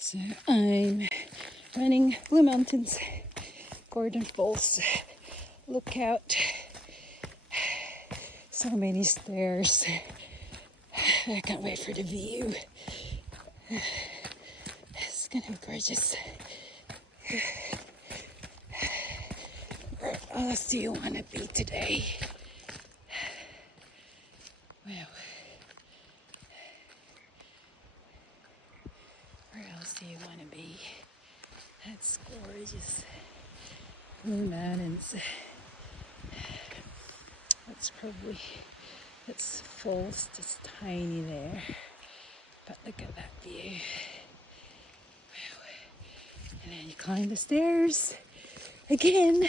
So I'm running Blue Mountains, Gordon Falls Lookout. So many stairs. I can't wait for the view. It's gonna be gorgeous. Where else do you want to be today? Wow. Where else do you want to be? That's gorgeous. Blue Mountains. It's falls just tiny there. But look at that view. Wow. And then you climb the stairs again.